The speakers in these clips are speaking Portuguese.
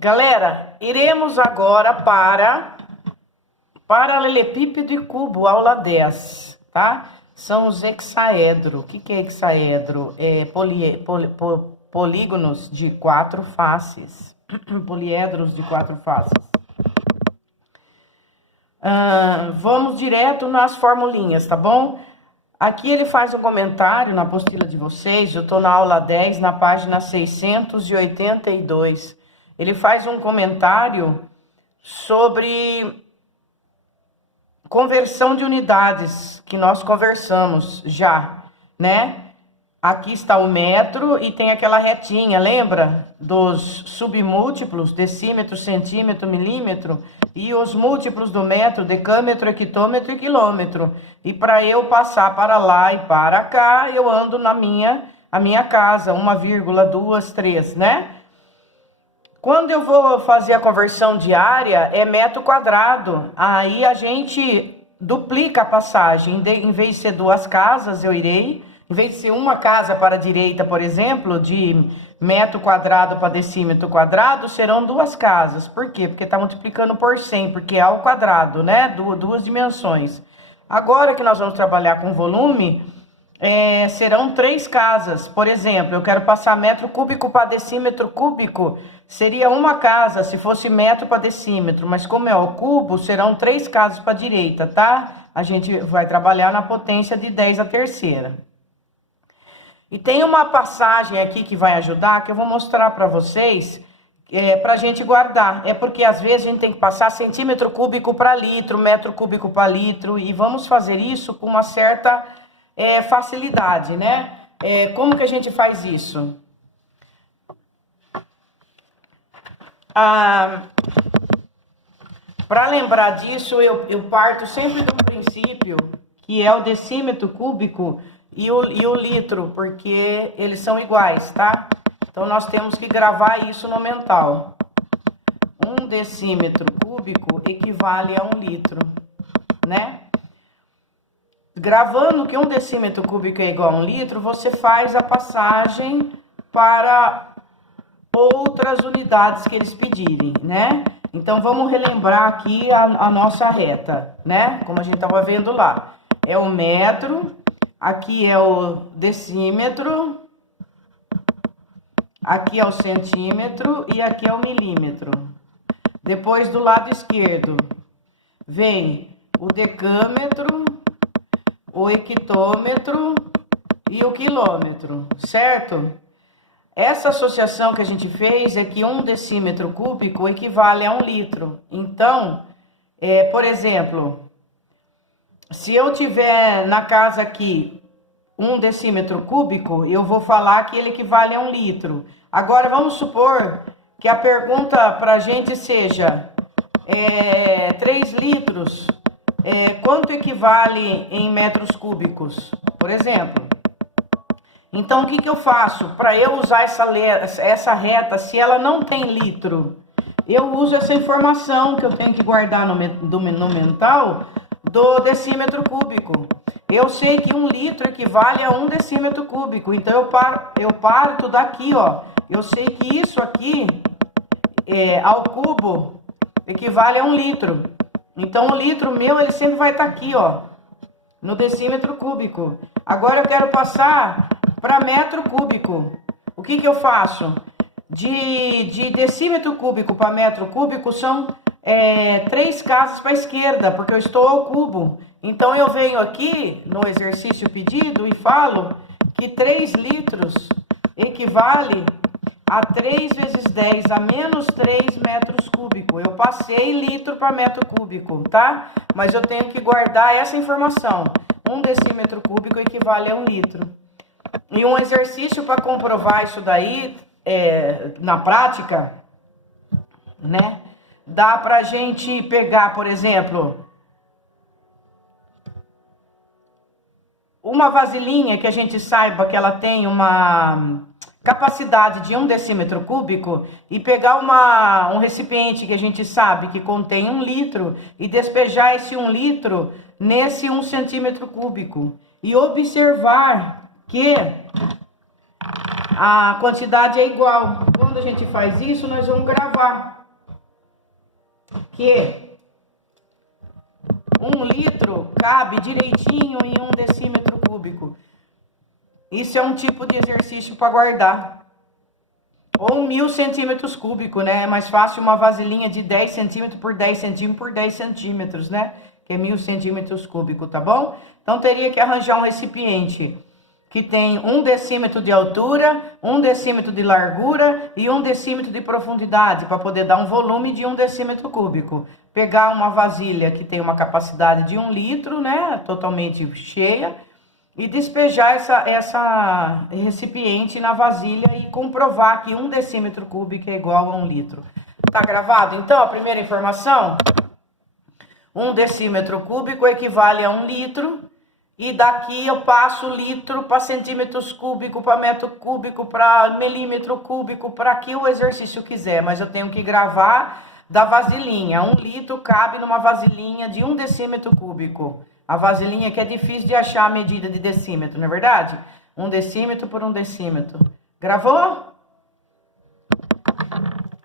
Galera, iremos agora para paralelepípedo e cubo, aula 10, tá? São os hexaedro. O que é hexaedro? É polígonos de 4 faces. Poliedros de 4 faces. Vamos direto nas formulinhas, tá bom? Aqui ele faz um comentário na apostila de vocês. Eu tô na aula 10, na página 682. Ele faz um comentário sobre conversão de unidades, que nós conversamos já, né? Aqui está o metro e tem aquela retinha, lembra? Dos submúltiplos, decímetro, centímetro, milímetro, e os múltiplos do metro, decâmetro, hectômetro e quilômetro. E para eu passar para lá e para cá, eu ando na minha casa, 1,2, 3, né? Quando eu vou fazer a conversão de área, é metro quadrado. Aí a gente duplica a passagem. Em vez de ser 2 casas, em vez de ser uma casa para a direita, por exemplo, de metro quadrado para decímetro quadrado, serão 2 casas. Por quê? Porque está multiplicando por 100, porque é ao quadrado, né? Duas dimensões. Agora que nós vamos trabalhar com volume, serão 3 casas. Por exemplo, eu quero passar metro cúbico para decímetro cúbico, seria uma casa se fosse metro para decímetro, mas como é o cubo, serão 3 casas para a direita, tá? A gente vai trabalhar na potência de 10 à terceira. E tem uma passagem aqui que vai ajudar, que eu vou mostrar para vocês, para a gente guardar. É porque às vezes a gente tem que passar centímetro cúbico para litro, metro cúbico para litro, e vamos fazer isso com uma certa facilidade, né? Como que a gente faz isso? Para lembrar disso, eu parto sempre de um princípio, que é o decímetro cúbico e o litro, porque eles são iguais, tá? Então, nós temos que gravar isso no mental. 1 decímetro cúbico equivale a 1 litro, né? Gravando que 1 decímetro cúbico é igual a 1 litro, você faz a passagem para outras unidades que eles pedirem, né? Então, vamos relembrar aqui a nossa reta, né? Como a gente estava vendo lá. É o metro, aqui é o decímetro, aqui é o centímetro e aqui é o milímetro. Depois, do lado esquerdo, vem o decâmetro, o hectômetro e o quilômetro, certo? Essa associação que a gente fez é que 1 decímetro cúbico equivale a 1 litro. Então, por exemplo, se eu tiver na casa aqui 1 decímetro cúbico, eu vou falar que ele equivale a 1 litro. Agora, vamos supor que a pergunta para a gente seja 3 litros, quanto equivale em metros cúbicos, por exemplo? Então, o que eu faço? Para eu usar essa reta, se ela não tem litro, eu uso essa informação que eu tenho que guardar no mental do decímetro cúbico. Eu sei que 1 litro equivale a 1 decímetro cúbico. Então, eu parto daqui, ó. Eu sei que isso aqui, ao cubo, equivale a 1 litro. Então, o litro meu, ele sempre vai estar aqui, ó, no decímetro cúbico. Agora, eu quero passar para metro cúbico. O que eu faço? De decímetro cúbico para metro cúbico são 3 casas para a esquerda, porque eu estou ao cubo. Então, eu venho aqui no exercício pedido e falo que 3 litros equivale a 3 vezes 10 a menos 3 metros cúbicos. Eu passei litro para metro cúbico, tá? Mas eu tenho que guardar essa informação. 1 decímetro cúbico equivale a 1 litro. E um exercício para comprovar isso daí, na prática, né? Dá pra gente pegar, por exemplo, uma vasilhinha que a gente saiba que ela tem uma capacidade de 1 decímetro cúbico e pegar um recipiente que a gente sabe que contém 1 litro e despejar esse 1 litro nesse 1 centímetro cúbico e observar que a quantidade é igual. Quando a gente faz isso, nós vamos gravar que 1 litro cabe direitinho em 1 decímetro cúbico. Isso é um tipo de exercício para guardar. Ou 1000 centímetros cúbicos, né? É mais fácil uma vasilhinha de 10 centímetros por 10 centímetros por 10 centímetros, né? Que é 1000 centímetros cúbicos, tá bom? Então, teria que arranjar um recipiente que tem 1 decímetro de altura, 1 decímetro de largura e 1 decímetro de profundidade, para poder dar um volume de 1 decímetro cúbico. Pegar uma vasilha que tem uma capacidade de 1 litro, né? Totalmente cheia. E despejar essa recipiente na vasilha e comprovar que 1 decímetro cúbico é igual a 1 litro. Tá gravado? Então, a primeira informação: 1 decímetro cúbico equivale a 1 litro. E daqui eu passo litro para centímetros cúbicos, para metro cúbico, para milímetro cúbico, para que o exercício quiser. Mas eu tenho que gravar da vasilhinha. 1 litro cabe numa vasilhinha de 1 decímetro cúbico. A vasilhinha que é difícil de achar a medida de decímetro, não é verdade? 1 decímetro por 1 decímetro. Gravou?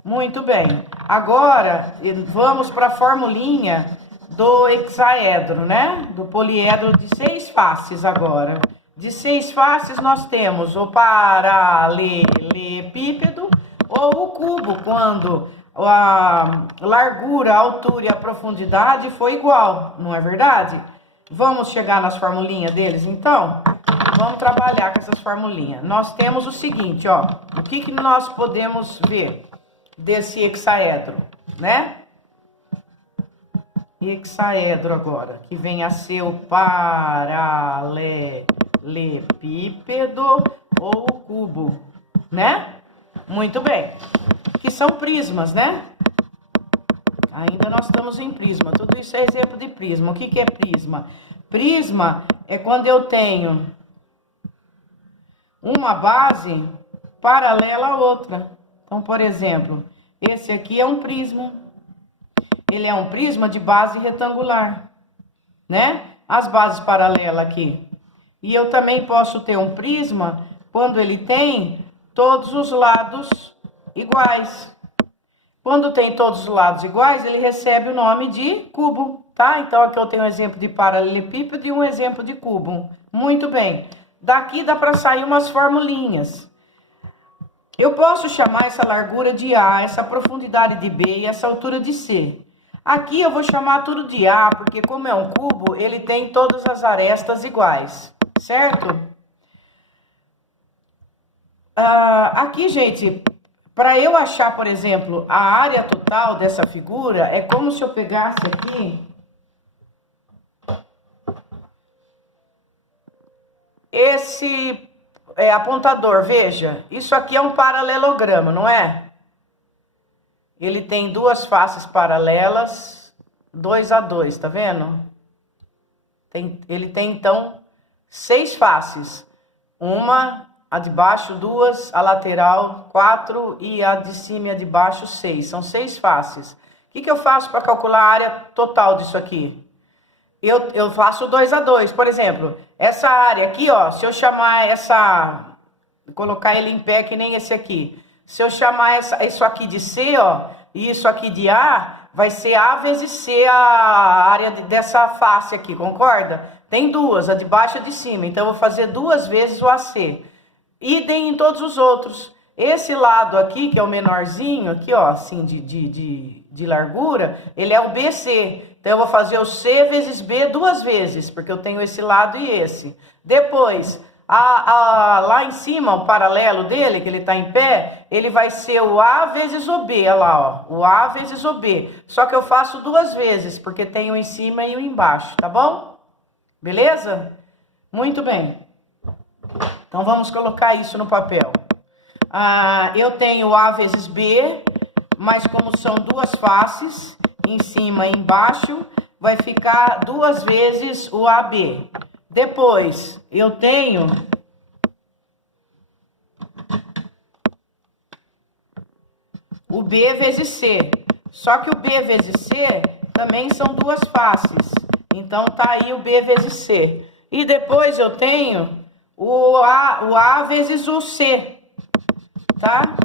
Muito bem. Agora, vamos para a formulinha do hexaedro, né? Do poliedro de 6 faces agora. De 6 faces nós temos o paralelepípedo ou o cubo, quando a largura, a altura e a profundidade foi igual, não é verdade? Vamos chegar nas formulinhas deles, então? Vamos trabalhar com essas formulinhas. Nós temos o seguinte, ó. O que nós podemos ver desse hexaedro, né? Hexaedro agora, que vem a ser o paralelepípedo ou o cubo, né? Muito bem. Que são prismas, né? Ainda nós estamos em prisma. Tudo isso é exemplo de prisma. O que é prisma? Prisma é quando eu tenho uma base paralela à outra. Então, por exemplo, esse aqui é um prisma. Ele é um prisma de base retangular, né? As bases paralelas aqui. E eu também posso ter um prisma quando ele tem todos os lados iguais. Quando tem todos os lados iguais, ele recebe o nome de cubo, tá? Então, aqui eu tenho um exemplo de paralelepípedo e um exemplo de cubo. Muito bem. Daqui dá para sair umas formulinhas. Eu posso chamar essa largura de A, essa profundidade de B e essa altura de C. Aqui eu vou chamar tudo de A, porque como é um cubo, ele tem todas as arestas iguais, certo? Aqui, gente, para eu achar, por exemplo, a área total dessa figura, é como se eu pegasse aqui esse apontador, veja, isso aqui é um paralelograma, não é? Ele tem 2 faces paralelas, 2 a 2, tá vendo? Ele tem, então, 6 faces. Uma, a de baixo, 2, a lateral, 4 e a de cima e a de baixo, 6. São 6 faces. O que eu faço para calcular a área total disso aqui? Eu faço 2 a 2. Por exemplo, essa área aqui, ó, se eu chamar colocar ele em pé que nem esse aqui. Se eu chamar isso aqui de C, ó, e isso aqui de A, vai ser A vezes C a área dessa face aqui, concorda? Tem 2, a de baixo e a de cima, então eu vou fazer 2 vezes o AC. Idem em todos os outros. Esse lado aqui, que é o menorzinho, aqui, ó, assim, de largura, ele é o BC. Então, eu vou fazer o C vezes B 2 vezes, porque eu tenho esse lado e esse. Depois, lá em cima, o paralelo dele, que ele está em pé, ele vai ser o A vezes o B, olha lá, ó, o A vezes o B. Só que eu faço 2 vezes, porque tem um em cima e um embaixo, tá bom? Beleza? Muito bem. Então, vamos colocar isso no papel. Eu tenho A vezes B, mas como são 2 faces, em cima e embaixo, vai ficar 2 vezes o AB. Depois, eu tenho o B vezes C. Só que o B vezes C também são 2 faces. Então, tá aí o B vezes C. E depois eu tenho o A vezes o C. tá?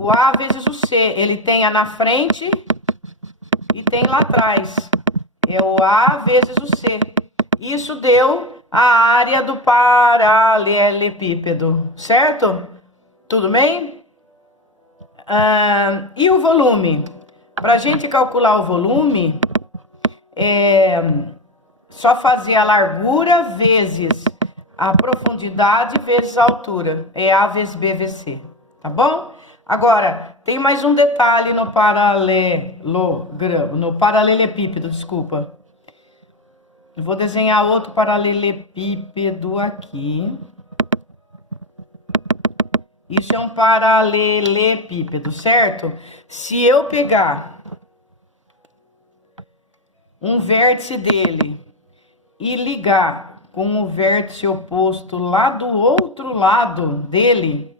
O A vezes o C, ele tem A na frente e tem lá atrás. É o A vezes o C. Isso deu a área do paralelepípedo, certo? Tudo bem? E o volume? Para a gente calcular o volume, só fazer a largura vezes a profundidade vezes a altura. É A vezes B vezes C, tá bom? Agora, tem mais um detalhe no paralelepípedo, desculpa. Eu vou desenhar outro paralelepípedo aqui. Isso é um paralelepípedo, certo? Se eu pegar um vértice dele e ligar com o vértice oposto lá do outro lado dele,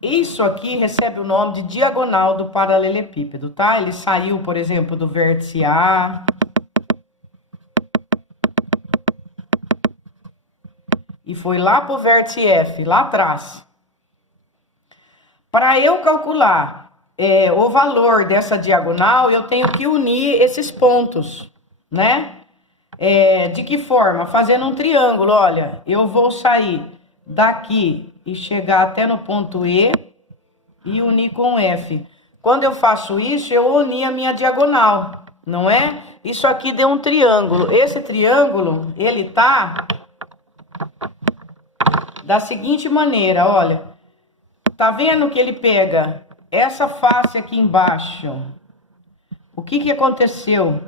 isso aqui recebe o nome de diagonal do paralelepípedo, tá? Ele saiu, por exemplo, do vértice A e foi lá pro vértice F, lá atrás. Para eu calcular o valor dessa diagonal, eu tenho que unir esses pontos, né? De que forma? Fazendo um triângulo, olha, eu vou sair daqui e chegar até no ponto E e unir com F. Quando eu faço isso, eu uni a minha diagonal, não é? Isso aqui deu um triângulo. Esse triângulo, ele tá da seguinte maneira, olha. Tá vendo que ele pega essa face aqui embaixo? O que aconteceu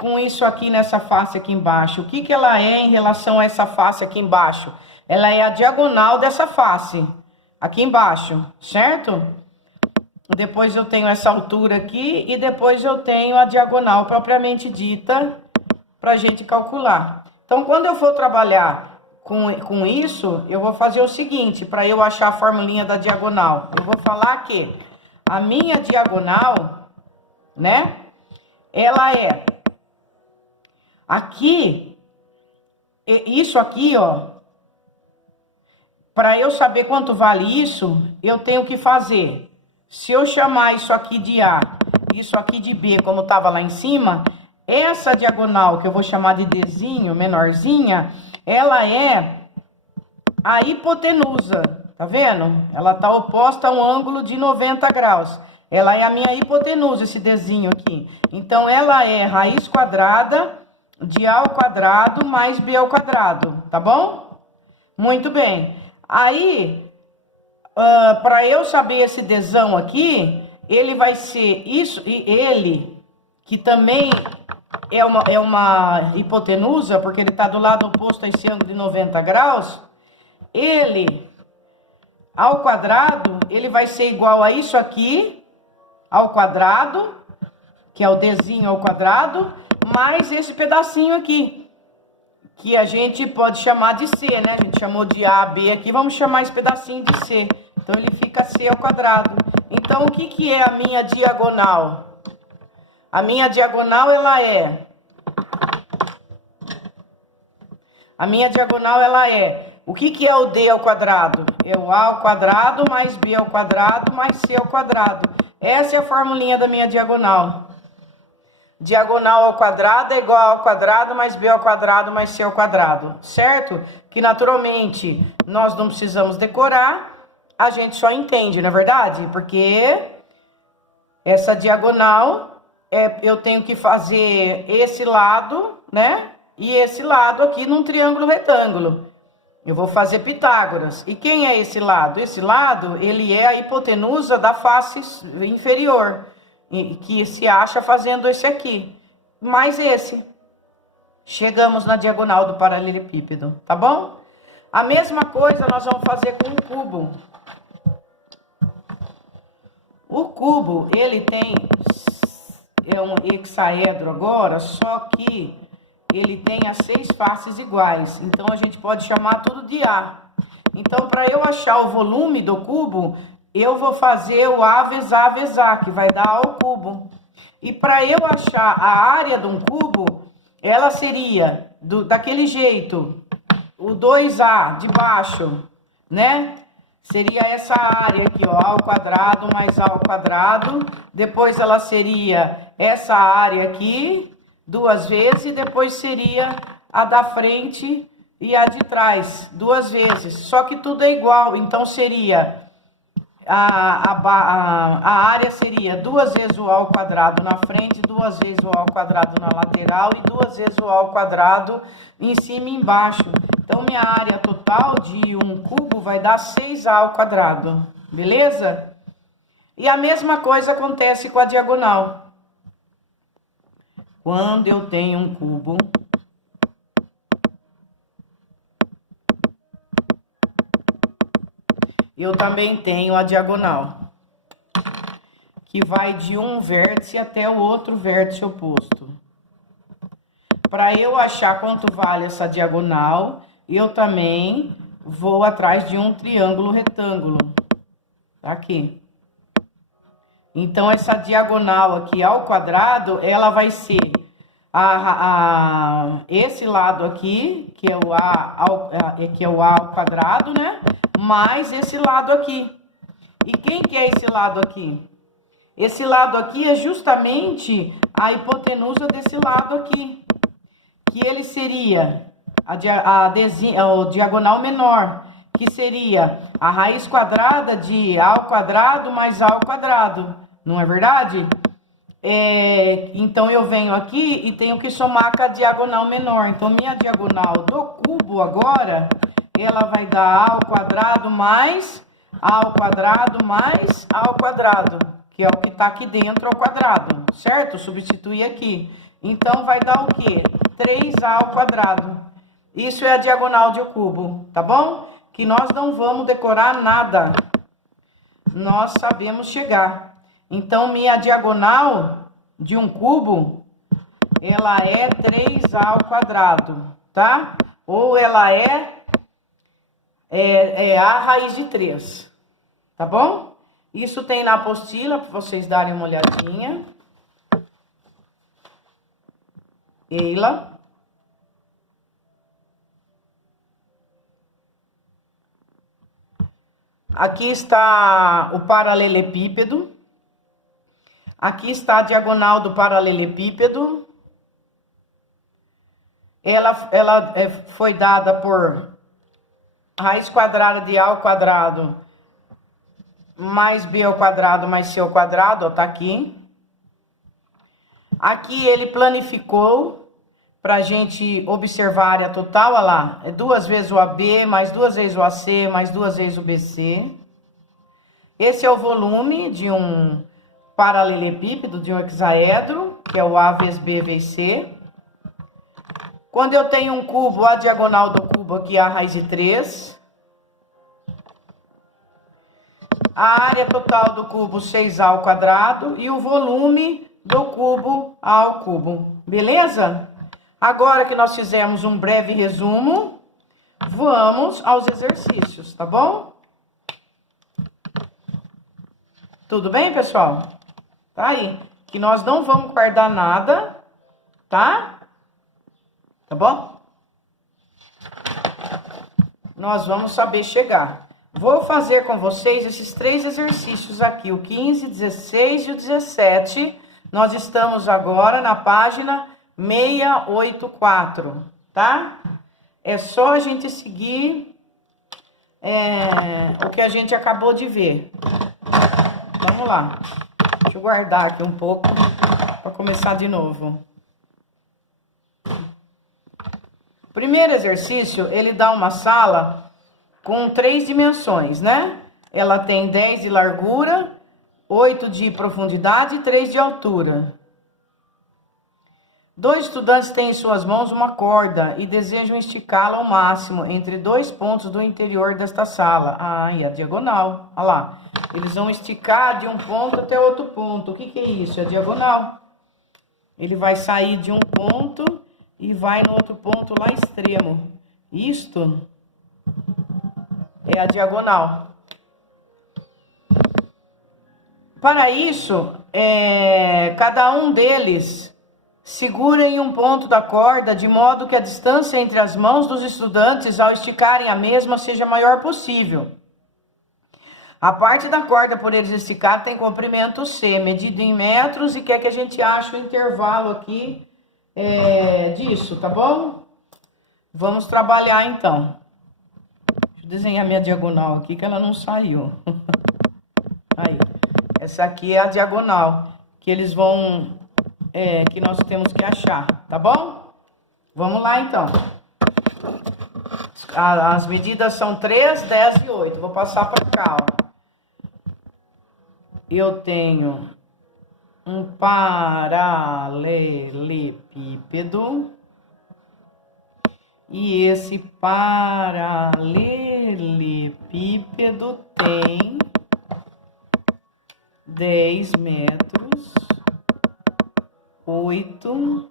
com isso aqui nessa face aqui embaixo? O que ela é em relação a essa face aqui embaixo? Ela é a diagonal dessa face aqui embaixo, certo? Depois eu tenho essa altura aqui e depois eu tenho a diagonal propriamente dita pra gente calcular. Então, quando eu for trabalhar com isso, eu vou fazer o seguinte, para eu achar a formulinha da diagonal. Eu vou falar que a minha diagonal, né? Ela é aqui, isso aqui, ó. Para eu saber quanto vale isso, eu tenho que fazer. Se eu chamar isso aqui de A, isso aqui de B, como estava lá em cima, essa diagonal que eu vou chamar de Dzinho, menorzinha, ela é a hipotenusa, tá vendo? Ela tá oposta a um ângulo de 90 graus. Ela é a minha hipotenusa, esse Dzinho aqui. Então, ela é raiz quadrada de A ao quadrado mais B ao quadrado, tá bom? Muito bem. Aí, para eu saber esse Dzão aqui, ele vai ser isso, e ele, que também é uma hipotenusa, porque ele está do lado oposto a esse ângulo de 90 graus, ele, ao quadrado, ele vai ser igual a isso aqui, ao quadrado, que é o Dzinho ao quadrado, mais esse pedacinho aqui, que a gente pode chamar de C, né? A gente chamou de A, B aqui, vamos chamar esse pedacinho de C. Então, ele fica C ao quadrado. Então, o que é a minha diagonal? A minha diagonal, ela é... A minha diagonal, ela é... O que é o D ao quadrado? É o A ao quadrado mais B ao quadrado mais C ao quadrado. Essa é a formulinha da minha diagonal. Diagonal ao quadrado é igual ao quadrado mais B ao quadrado mais C ao quadrado, certo? Que naturalmente nós não precisamos decorar, a gente só entende, não é verdade? Porque essa diagonal, eu tenho que fazer esse lado, né? E esse lado aqui num triângulo retângulo. Eu vou fazer Pitágoras. E quem é esse lado? Esse lado, ele é a hipotenusa da face inferior, que se acha fazendo esse aqui, mais esse. Chegamos na diagonal do paralelepípedo, tá bom? A mesma coisa nós vamos fazer com o cubo. O cubo, ele é um hexaedro agora, só que ele tem as 6 faces iguais. Então, a gente pode chamar tudo de A. Então, para eu achar o volume do cubo, eu vou fazer o A vezes A vezes A, que vai dar A ao cubo. E para eu achar a área de um cubo, ela seria daquele jeito, o 2A de baixo, né? seria essa área aqui, ó, A ao quadrado mais A ao quadrado. Depois ela seria essa área aqui, 2 vezes, e depois seria a da frente e a de trás, 2 vezes. Só que tudo é igual, então seria a área seria 2 vezes o A ao quadrado na frente, 2 vezes o A ao quadrado na lateral e 2 vezes o A ao quadrado em cima e embaixo. Então, minha área total de um cubo vai dar 6A ao quadrado, beleza? E a mesma coisa acontece com a diagonal. Quando eu tenho um cubo, eu também tenho a diagonal, que vai de um vértice até o outro vértice oposto. Para eu achar quanto vale essa diagonal, eu também vou atrás de um triângulo retângulo. Tá aqui. Então, essa diagonal aqui ao quadrado, ela vai ser esse lado aqui, que é o A ao quadrado, né? Mais esse lado aqui. E quem que é esse lado aqui? Esse lado aqui é justamente a hipotenusa desse lado aqui. Que ele seria o diagonal menor, que seria a raiz quadrada de A ao quadrado mais A ao quadrado. Não é verdade? Então, eu venho aqui e tenho que somar com a diagonal menor. Então, minha diagonal do cubo agora, ela vai dar A ao quadrado mais A ao quadrado mais A ao quadrado, que é o que tá aqui dentro ao quadrado, certo? Substituir aqui. Então, vai dar o quê? 3A ao quadrado. Isso é a diagonal de um cubo, tá bom? Que nós não vamos decorar nada. Nós sabemos chegar. Então, minha diagonal de um cubo, ela é 3A ao quadrado, tá? Ou ela é A raiz de 3, tá bom? Isso tem na apostila, para vocês darem uma olhadinha. Eila. Aqui está o paralelepípedo. Aqui está a diagonal do paralelepípedo. Ela foi dada por raiz quadrada de A ao quadrado mais B ao quadrado mais C ao quadrado, ó, tá aqui. Aqui ele planificou pra gente observar a área total, ó lá. É 2 vezes o AB, mais 2 vezes o AC, mais 2 vezes o BC. Esse é o volume de um paralelepípedo, de um hexaedro, que é o A vezes B vezes C. Quando eu tenho um cubo, a diagonal do cubo aqui é a raiz de 3. A área total do cubo, 6A ao quadrado. E o volume do cubo ao cubo. Beleza? Agora que nós fizemos um breve resumo, vamos aos exercícios, tá bom? Tudo bem, pessoal? Tá aí. Que nós não vamos guardar nada, tá? Tá bom? Nós vamos saber chegar. Vou fazer com vocês esses 3 exercícios aqui, o 15, 16 e o 17. Nós estamos agora na página 684, tá? É só a gente seguir o que a gente acabou de ver. Vamos lá. Deixa eu guardar aqui um pouco para começar de novo. O primeiro exercício, ele dá uma sala com 3 dimensões, né? Ela tem 10 de largura, 8 de profundidade e 3 de altura. 2 estudantes têm em suas mãos uma corda e desejam esticá-la ao máximo entre 2 pontos do interior desta sala. Ah, e a diagonal. Olha lá. Eles vão esticar de um ponto até outro ponto. O que que é isso? É a diagonal. Ele vai sair de um ponto e vai no outro ponto lá extremo. Isto é a diagonal. Para isso, cada um deles segura em um ponto da corda, de modo que a distância entre as mãos dos estudantes, ao esticarem a mesma, seja a maior possível. A parte da corda por eles esticados tem comprimento C, medido em metros, e quer que a gente ache o intervalo aqui disso, tá bom? Vamos trabalhar então. Deixa eu desenhar minha diagonal aqui, que ela não saiu. Aí, essa aqui é a diagonal que eles vão, que nós temos que achar, tá bom? Vamos lá então. As medidas são 3, 10 e 8. Vou passar para cá, ó. Eu tenho um paralelepípedo. E esse paralelepípedo tem 10 metros, 8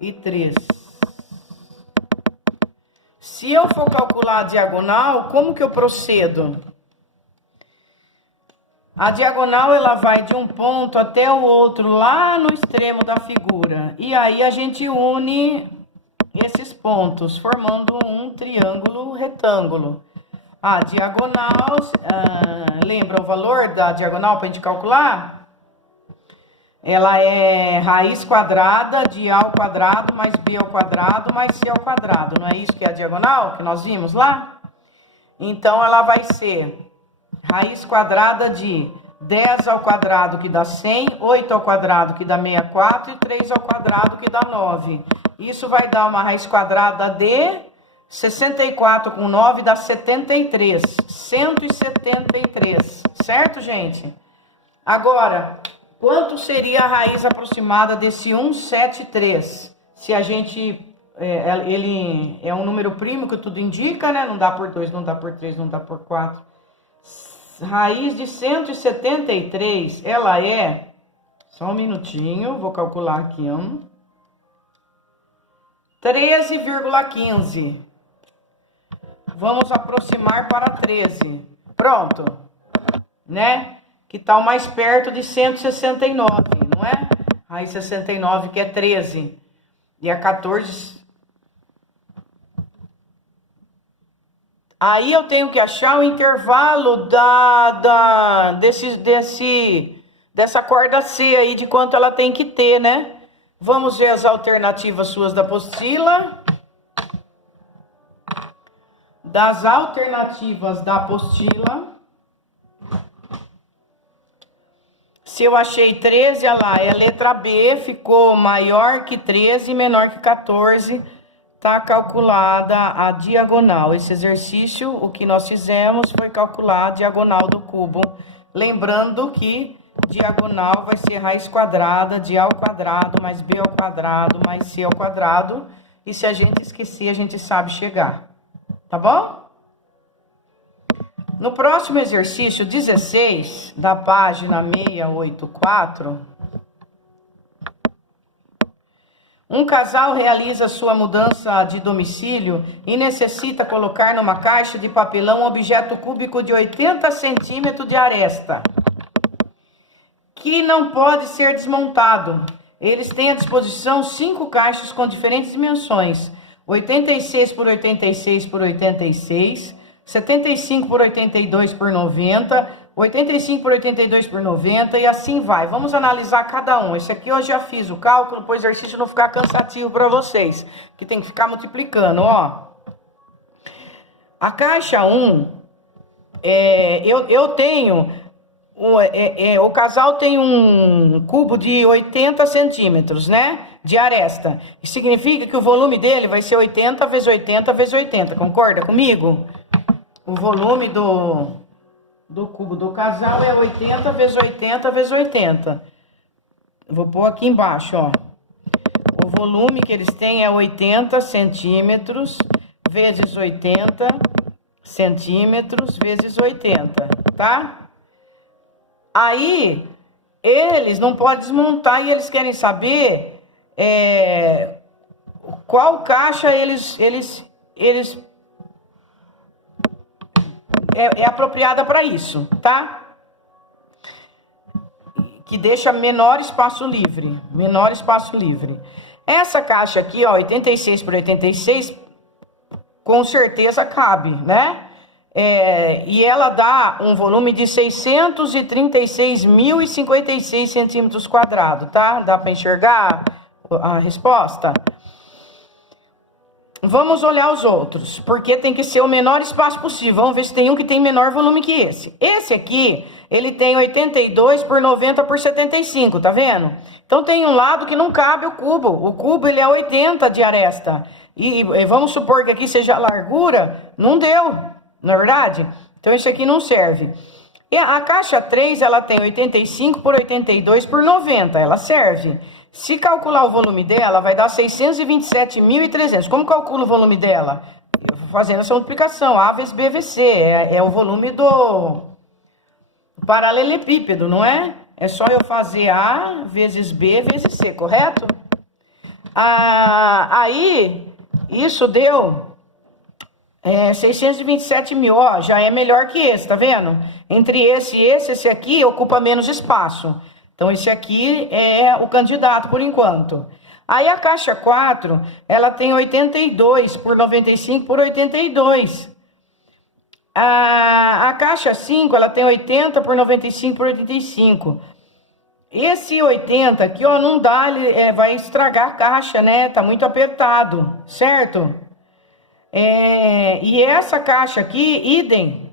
e 3. Se eu for calcular a diagonal, como que eu procedo? A diagonal, ela vai de um ponto até o outro, lá no extremo da figura. E aí, a gente une esses pontos, formando um triângulo retângulo. A diagonal, lembra o valor da diagonal para a gente calcular? Ela é raiz quadrada de A ao quadrado mais B ao quadrado mais C ao quadrado. Não é isso que é a diagonal que nós vimos lá? Então, ela vai ser raiz quadrada de 10 ao quadrado, que dá 100, 8 ao quadrado, que dá 64, e 3 ao quadrado, que dá 9. Isso vai dar uma raiz quadrada de 64 com 9 dá 73. 173. Certo, gente? Agora, quanto seria a raiz aproximada desse 173? Se a gente... ele é um número primo que tudo indica, né? Não dá por 2, não dá por 3, não dá por 4. Raiz de 173, ela é... Só um minutinho, vou calcular aqui, 13,15. Vamos aproximar para 13. Pronto, né? Que tá o mais perto de 169, não é? Raiz 69, que é 13. E a 14... Aí eu tenho que achar o intervalo dessa corda C aí, de quanto ela tem que ter, né? Vamos ver as alternativas suas da apostila. Das alternativas da apostila, se eu achei 13, olha lá, é a letra B, ficou maior que 13 e menor que 14. Tá calculada a diagonal. Esse exercício, o que nós fizemos foi calcular a diagonal do cubo. Lembrando que diagonal vai ser raiz quadrada de A ao quadrado mais B ao quadrado mais C ao quadrado. E se a gente esquecer, a gente sabe chegar. Tá bom? No próximo exercício 16, da página 684... Um casal realiza sua mudança de domicílio e necessita colocar numa caixa de papelão um objeto cúbico de 80 centímetros de aresta, que não pode ser desmontado. Eles têm à disposição 5 caixas com diferentes dimensões: 86 por 86 por 86, 75 por 82 por 90, 85 por 82 por 90 e assim vai. Vamos analisar cada um. Esse aqui eu já fiz o cálculo para o exercício não ficar cansativo para vocês, que tem que ficar multiplicando, ó. A caixa 1, eu tenho... o casal tem um cubo de 80 centímetros, né? De aresta. Isso significa que o volume dele vai ser 80 vezes 80 vezes 80. Concorda comigo? O volume do cubo do casal é 80 vezes 80 vezes 80. Vou pôr aqui embaixo, ó. O volume que eles têm é 80 centímetros vezes 80 centímetros vezes 80, tá? Aí, eles não podem desmontar e eles querem saber qual caixa é apropriada para isso, tá? Que deixa menor espaço livre. Menor espaço livre. Essa caixa aqui, ó, 86 por 86, com certeza cabe, né? E ela dá um volume de 636.056 centímetros quadrados, tá? Dá para enxergar a resposta? Vamos olhar os outros, porque tem que ser o menor espaço possível. Vamos ver se tem um que tem menor volume que esse. Esse aqui, ele tem 82 por 90 por 75, tá vendo? Então tem um lado que não cabe o cubo. O cubo, ele é 80 de aresta. E vamos supor que aqui seja a largura, não deu, não é verdade? Então isso aqui não serve. E a caixa 3, ela tem 85 por 82 por 90, ela serve. Se calcular o volume dela, vai dar 627.300. Como calcula o volume dela? Eu vou fazendo essa multiplicação. A vezes B vezes C. É o volume do paralelepípedo, não é? É só eu fazer A vezes B vezes C, correto? Aí, isso deu 627 mil. Ó, já é melhor que esse, tá vendo? Entre esse aqui ocupa menos espaço. Então, esse aqui é o candidato por enquanto. Aí, a caixa 4, ela tem 82 por 95 por 82. A caixa 5, ela tem 80 por 95 por 85. Esse 80 aqui, ó, não dá, vai estragar a caixa, né? Tá muito apertado, certo? E essa caixa aqui, idem.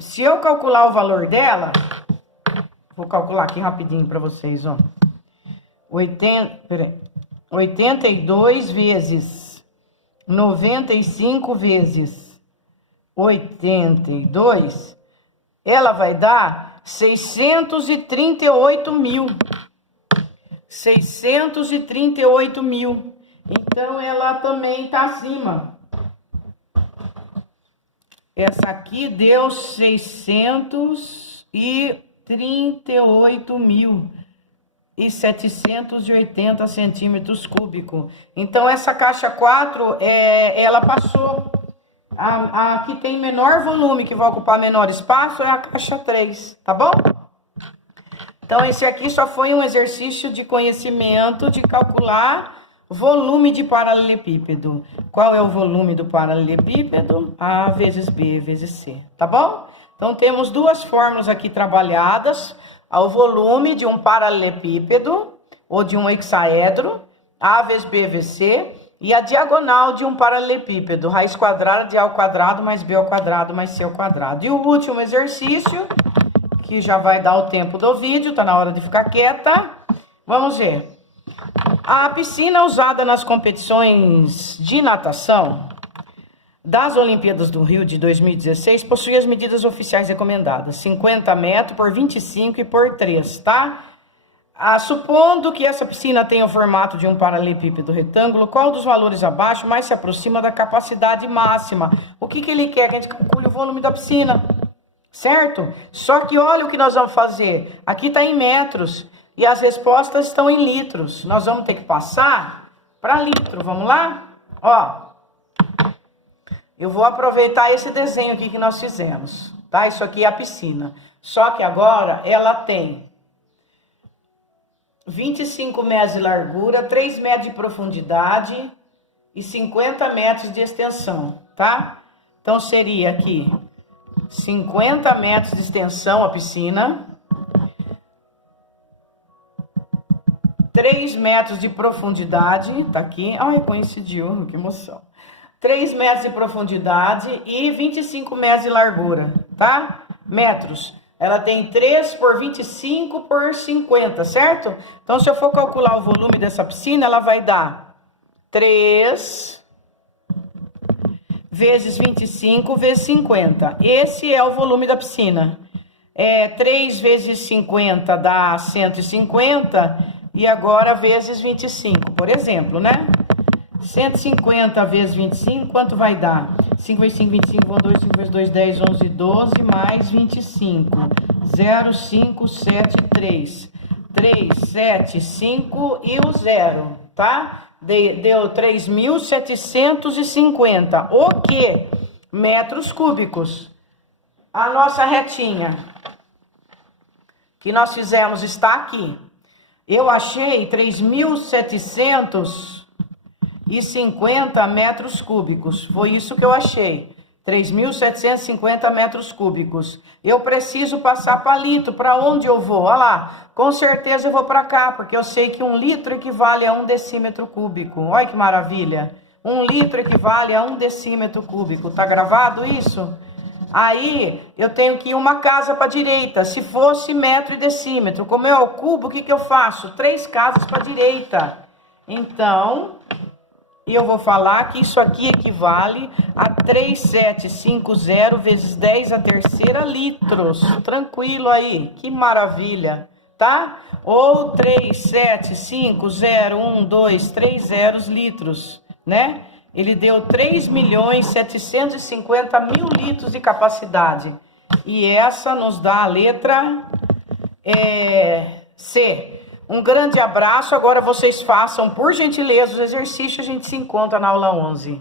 Se eu calcular o valor dela... Vou calcular aqui rapidinho para vocês, ó. 82 vezes 95 vezes 82, ela vai dar 638 mil. 638 mil. Então, ela também tá acima. Essa aqui deu 638.780 centímetros cúbicos. Então, essa caixa 4, ela passou. A que tem menor volume, que vai ocupar menor espaço, é a caixa 3, tá bom? Então, esse aqui só foi um exercício de conhecimento de calcular volume de paralelepípedo. Qual é o volume do paralelepípedo? A vezes B vezes C, tá bom? Então, temos duas fórmulas aqui trabalhadas. O volume de um paralelepípedo ou de um hexaedro, A vezes B vezes C, e a diagonal de um paralelepípedo, raiz quadrada de A ao quadrado mais B ao quadrado mais C ao quadrado. E o último exercício, que já vai dar o tempo do vídeo, tá na hora de ficar quieta. Vamos ver. A piscina usada nas competições de natação das Olimpíadas do Rio de 2016 possui as medidas oficiais recomendadas, 50 metros por 25 e por 3, tá? Supondo que essa piscina tenha o formato de um paralelepípedo retângulo, qual dos valores abaixo mais se aproxima da capacidade máxima? O que ele quer? Que a gente calcule o volume da piscina, certo? Só que olha o que nós vamos fazer. Aqui está em metros e as respostas estão em litros. Nós vamos ter que passar para litro, vamos lá? Ó. Eu vou aproveitar esse desenho aqui que nós fizemos, tá? Isso aqui é a piscina. Só que agora ela tem 25 metros de largura, 3 metros de profundidade e 50 metros de extensão, tá? Então, seria aqui 50 metros de extensão a piscina, 3 metros de profundidade, tá aqui. Ai, coincidiu, que emoção. 3 metros de profundidade e 25 metros de largura, tá? Metros. Ela tem 3 por 25 por 50, certo? Então, se eu for calcular o volume dessa piscina, ela vai dar 3 vezes 25 vezes 50. Esse é o volume da piscina. 3 vezes 50 dá 150 e agora vezes 25, por exemplo, né? 150 vezes 25, quanto vai dar? 5 vezes 5, 25, 2, 5 vezes 2, 10, 11, 12, mais 25. 0, 5, 7, 3. 3, 7, 5 e o 0, tá? Deu 3.750. O quê? Metros cúbicos. A nossa retinha que nós fizemos está aqui. Eu achei 3.750 3.750 metros cúbicos. Foi isso que eu achei. 3.750 metros cúbicos. Eu preciso passar palito. Para onde eu vou? Olha lá. Com certeza eu vou para cá, porque eu sei que 1 litro equivale a 1 decímetro cúbico. Olha que maravilha. 1 litro equivale a 1 decímetro cúbico. Tá gravado isso? Aí eu tenho que ir uma casa para a direita. Se fosse metro e decímetro, como é o cubo, o que que eu faço? 3 casas para a direita. Então, eu vou falar que isso aqui equivale a 3.750 vezes 10 a terceira litros. Tranquilo aí, que maravilha, tá? Ou 3.750.123 litros, né? Ele deu 3.750.000 litros de capacidade. E essa nos dá a letra C. Um grande abraço. Agora vocês façam, por gentileza, o exercício. A gente se encontra na aula 11.